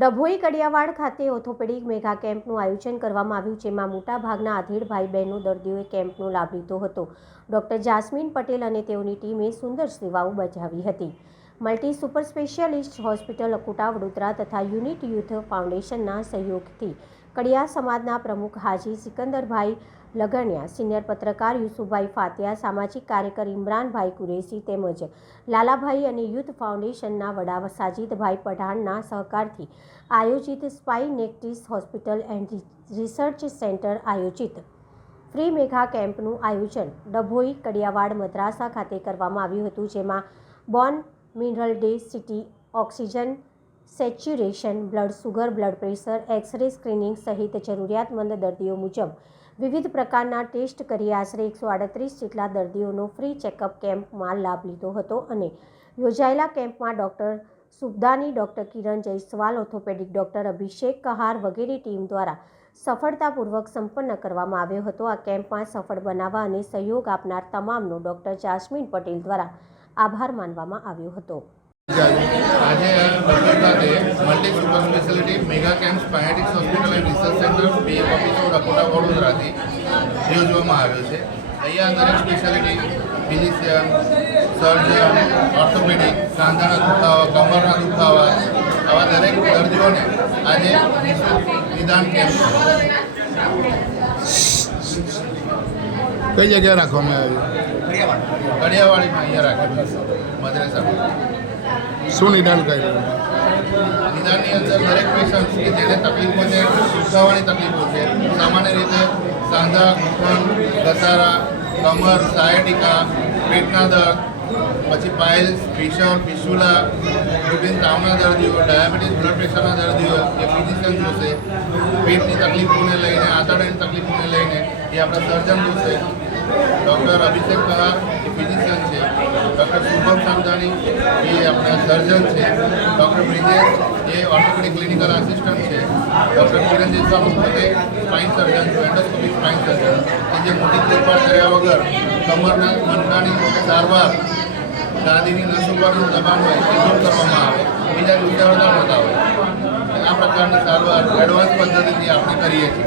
ડભોઈ કડિયાવાડ ખાતે orthopaedic mega કેમ્પનું આયોજન કરવામાં આવ્યું, જેમાં મોટાભાગના આધેડ ભાઈ બહેનો દર્દીઓએ કેમ્પનો લાભ લીધો હતો. ડોક્ટર જાસ્મીન પટેલ અને તેઓની ટીમે સુંદર સેવાઓ બજાવી હતી. મલ્ટી સુપર સ્પેશિયાલિસ્ટ હોસ્પિટલ અકુટા વડોદરા તથા યુનિટ યુથ ફાઉન્ડેશનના સહયોગથી કડિયા સમાજના પ્રમુખ હાજી સિકંદરભાઈ લગણિયા, સિનિયર પત્રકાર યુસુફભાઈ ફાતિયા, સામાજિક કાર્યકર ઇમરાનભાઈ કુરેશી તેમજ લાલાભાઈ અને યુથ ફાઉન્ડેશનના વડા સાજીદભાઈ પઠાણના સહકારથી આયોજિત સ્પાઇનેક્ટિસ હોસ્પિટલ એન્ડ રિસર્ચ સેન્ટર આયોજિત ફ્રી મેગા કેમ્પનું આયોજન ડભોઈ કડિયાવાડ મદ્રાસા ખાતે કરવામાં આવ્યું હતું, જેમાં bone mineral density, oxygen saturation, blood sugar, blood pressure, X-ray screening સહિત જરૂરિયાતમંદ દર્દીઓ મુજબ વિવિધ પ્રકારના ટેસ્ટ કરી આશરે 138 જેટલા દર્દીઓનો ફ્રી ચેકઅપ કેમ્પમાં લાભ લીધો હતો અને યોજાયેલા કેમ્પમાં ડૉક્ટર સુબદાની, ડૉક્ટર કિરણ જયસ્વાલ, ઓર્થોપેડિક ડૉક્ટર અભિષેક કહાર વગેરે ટીમ દ્વારા સફળતાપૂર્વક સંપન્ન કરવામાં આવ્યો હતો. આ કેમ્પમાં સફળ બનાવવા અને સહયોગ આપનાર તમામનો ડૉક્ટર જાસ્મીન પટેલ દ્વારા આભાર માનવામાં આવ્યો હતો. આજે ડભોઈ ખાતે multi super speciality mega camp સ્પાઇનેટિક્સ hospital and research centre BA office Akota વડોદરાથી યોજવામાં આવ્યો છે. અહીંયા દરેક સ્પેશિયાલિટી ફિઝિશિયન, સર્જન, ઓર્થોપેડિક, સાંધાના દુખાવા, કમરના દુખાવા આવા દરેક દર્દીઓને આજે નિદાન કેમ્પ કઈ જગ્યાએ રાખવામાં આવ્યું? કડિયાવાડીમાં અહીંયા રાખેલું મદ્રેસા. શું નિદાન કર્યું? નિદાનની અંદર દરેક પેશન્ટ કે જેને તકલીફો છે, દુખાવાની તકલીફો છે, સામાન્ય રીતે સાંધા, ઘૂંટણ, ઘસારા, કમર, સાયટિકા, પેટના દર્દ, પછી પાઇલ્સ, ફિશર, ફિસ્ટુલા, રૂટીન તાવના દર્દીઓ, ડાયાબિટીસ, બ્લડ પ્રેશરના દર્દીઓ એ ફિઝિશિયન જોશે. પેટની તકલીફોને લઈને, આંતરડાની તકલીફોને લઈને એ આપણા સર્જન જોશે. ડૉક્ટર અભિષેક કહાર એ ફિઝિશિયન છે. ડૉક્ટર શુભમ સામદાની એ આપણા સર્જન છે. ડૉક્ટર બ્રિજેશ એ ઓર્થોપેડિક ક્લિનિકલ આસિસ્ટન્ટ છે. ડૉક્ટર કિરણ જયસ્વાલ પોતે સ્પાઇન સર્જન છે, એન્ડોસ્કોપિક સ્પાઇન સર્જન કે જે મોટી ફેરફાર કર્યા વગર કમરના મણકાની સારવાર, ગાદીની નસો પરનું દબાણ હોય એ દૂર કરવામાં આવે, બીજા દુખાવા થતા હોય આ પ્રકારની સારવાર એડવાન્સ પદ્ધતિથી આપણે કરીએ છીએ.